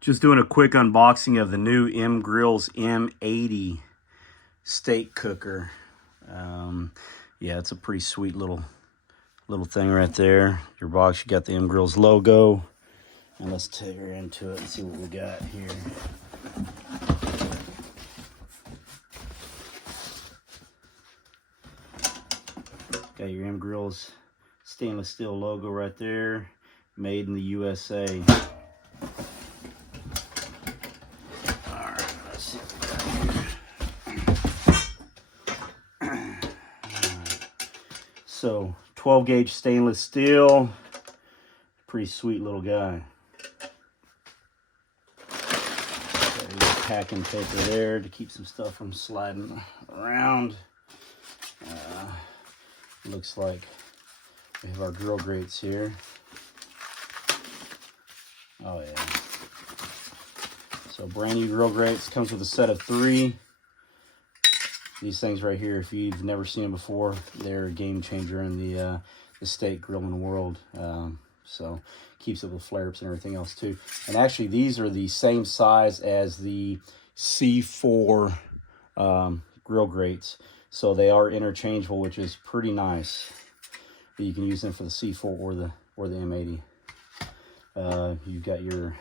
Just doing a quick unboxing of the new Mgrills M80 steak cooker. Yeah, it's a pretty sweet little thing right there. Your box, you got the Mgrills logo. And let's tear into it and see what we got here. Got your Mgrills stainless steel logo right there. Made in the USA. So 12 gauge stainless steel, pretty sweet little guy. Got packing paper there to keep some stuff from sliding around. Looks like we have our grill grates here. Oh yeah. So brand new grill grates, comes with a set of 3. These things right here, if you've never seen them before, they're a game changer in the steak grilling world. So keeps it with flare-ups and everything else too. And actually, these are the same size as the C4 grill grates, so they are interchangeable, which is pretty nice. You can use them for the C4 or the M80. You've got your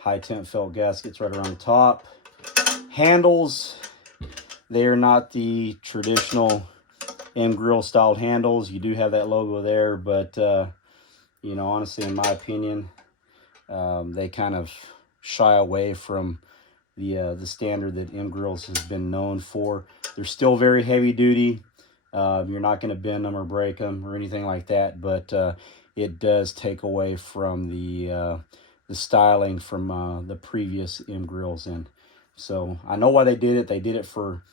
high temp felt gaskets right around the top. Handles. They are not the traditional Mgrill styled handles. You do have that logo there, but you know, honestly, in my opinion, they kind of shy away from the standard that Mgrills has been known for. They're still very heavy duty. You're not going to bend them or break them or anything like that, but it does take away from the styling from the previous Mgrills. And so I know why they did it. They did it for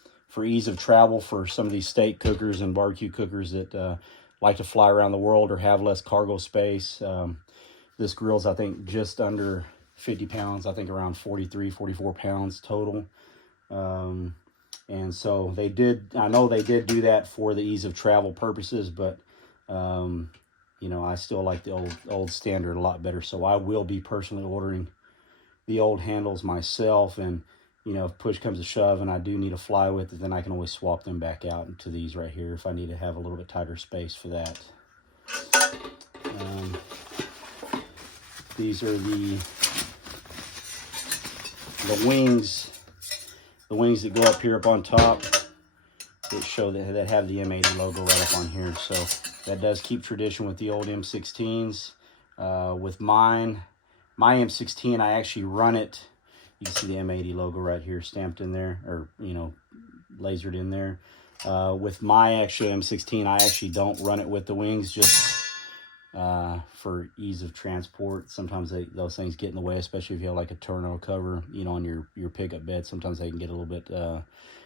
ease of travel for some of these steak cookers and barbecue cookers that like to fly around the world or have less cargo space. This grill's, I think, just under 50 pounds. I think around 43, 44 pounds total. And so they did, I know they did do that for the ease of travel purposes, but you know, I still like the old standard a lot better. So I will be personally ordering the old handles myself. And you know, if push comes to shove and I do need to fly with it, then I can always swap them back out into these right here if I need to have a little bit tighter space for that. These are the wings. The wings that go up here up on top that show that have the M80 logo right up on here. So that does keep tradition with the old M16s. With my M16, I actually run it. You can see the M80 logo right here stamped in there, or, you know, lasered in there. With my actual M16, I actually don't run it with the wings, just for ease of transport. Sometimes those things get in the way, especially if you have like a tonneau cover, you know, on your pickup bed. Sometimes they can get a little bit,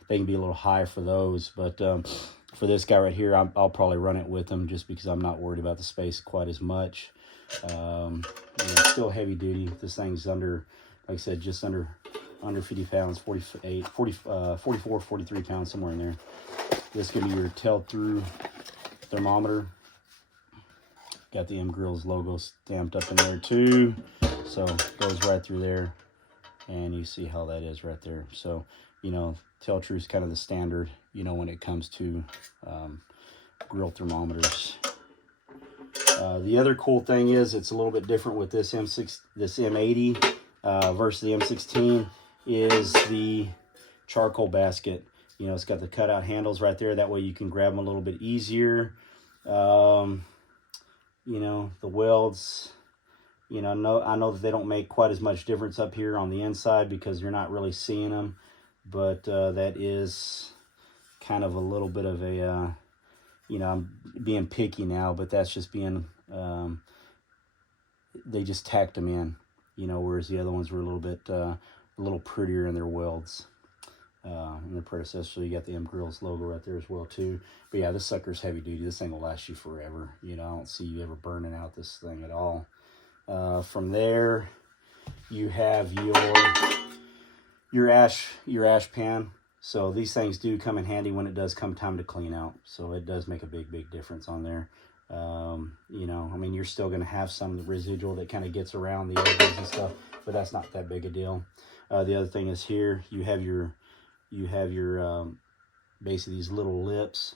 they can be a little high for those. But for this guy right here, I'll probably run it with them just because I'm not worried about the space quite as much. You know, still heavy duty. This thing's under, like I said, just under 50 pounds, 44, 43 pounds, somewhere in there. This can be your tell-through thermometer. Got the Mgrills logo stamped up in there too. So it goes right through there. And you see how that is right there. So, you know, tell-true is kind of the standard, you know, when it comes to grill thermometers. The other cool thing is it's a little bit different with this M80 versus the M16 is the charcoal basket. You know, it's got the cutout handles right there. That way you can grab them a little bit easier. You know, the welds, you know, I know that they don't make quite as much difference up here on the inside because you're not really seeing them. But that is kind of a little bit of a, you know, I'm being picky now, but that's just being, they just tacked them in, you know, whereas the other ones were a little prettier in their welds. In the predecessor, so you got the Mgrills logo right there as well too. But yeah, this sucker's heavy duty. This thing will last you forever. You know, I don't see you ever burning out this thing at all. From there, you have your ash pan. So these things do come in handy when it does come time to clean out. So it does make a big difference on there. You know, I mean, you're still going to have some residual that kind of gets around the edges and stuff. but that's not that big a deal. The other thing is here you have your basically these little lips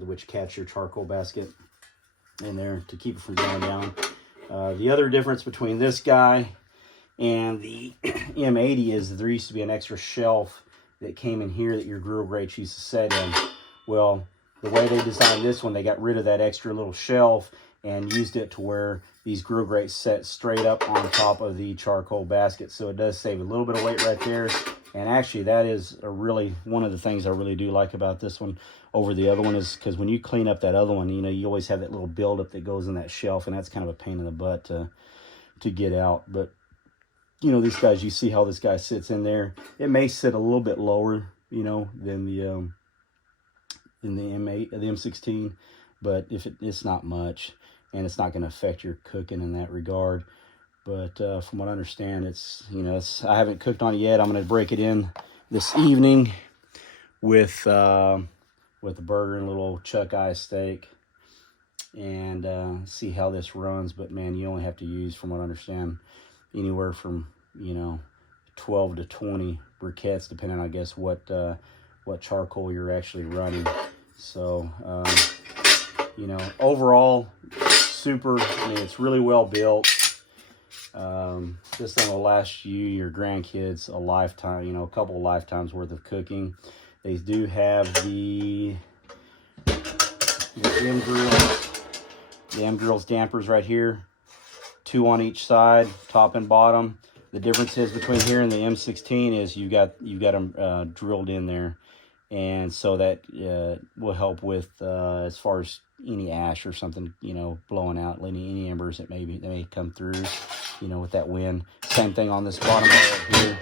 which catch your charcoal basket in there to keep it from going down. The other difference between this guy and the M80 is that there used to be an extra shelf that came in here that your grill grates used to set in. Well, the way they designed this one, they got rid of that extra little shelf and used it to where these grill grates set straight up on top of the charcoal basket. So it does save a little bit of weight right there. And actually, that is one of the things I really do like about this one over the other one, is because when you clean up that other one, you know, you always have that little buildup that goes in that shelf, and that's kind of a pain in the butt to get out. But you know, these guys, you see how this guy sits in there. It may sit a little bit lower, you know, than the M8, the M16, but it's not much, and it's not going to affect your cooking in that regard. But from what I understand, I haven't cooked on it yet. I'm going to break it in this evening with a burger and a little chuck eye steak, and see how this runs. But man, you only have to use, from what I understand, anywhere from 12 to 20 briquettes, depending on, I guess, what charcoal you're actually running. So overall, super. I mean, it's really well built. This thing will last you, your grandkids, a lifetime, a couple of lifetimes worth of cooking. They do have the Mgrills dampers right here, 2 on each side, top and bottom. The difference is between here and the M16 is you got them drilled in there, and so that will help with as far as any ash or something, blowing out, any embers that may come through, with that wind. Same thing on this bottom right here.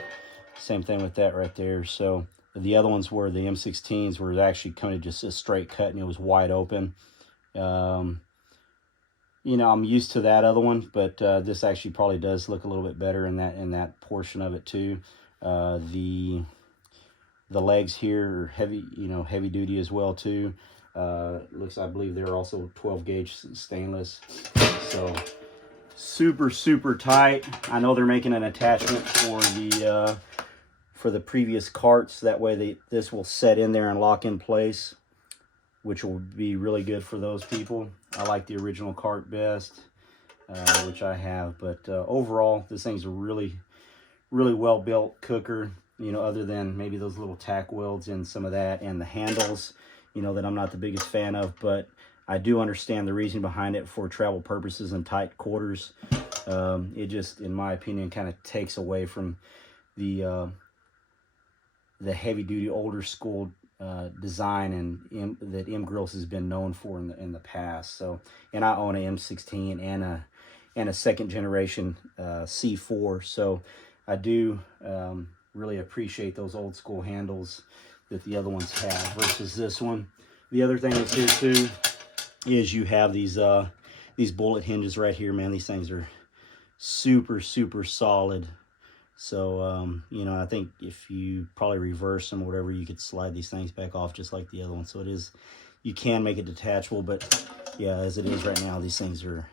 Same thing with that right there. So the other ones were the M16s were actually kind of just a straight cut, and it was wide open. I'm used to that other one, but this actually probably does look a little bit better in that portion of it too. The legs here are heavy, heavy duty as well too. I believe they're also 12 gauge stainless. So super, super tight. I know they're making an attachment for the previous carts. That way this will set in there and lock in place, which will be really good for those people. I like the original cart best, which I have. But overall, this thing's a really, really well built cooker. Other than maybe those little tack welds and some of that, and the handles, that I'm not the biggest fan of, but I do understand the reason behind it for travel purposes and tight quarters. It just, in my opinion, kind of takes away from the heavy duty, older school design that Mgrills has been known for in the past. So, and I own an M16 and a second generation C4, so I do really appreciate those old school handles that the other ones have versus this one. The other thing that's here too is you have these bullet hinges right here. Man, these things are super, super solid. So I think if you probably reverse them or whatever, you could slide these things back off just like the other one. So you can make it detachable, but yeah, as it is right now, these things are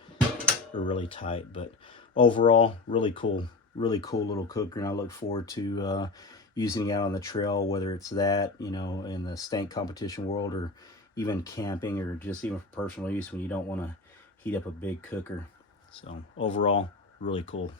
really tight. But overall, really cool little cooker, and I look forward to using it out on the trail, whether it's that, in the stank competition world, or even camping, or just even for personal use when you don't want to heat up a big cooker. So overall, really cool.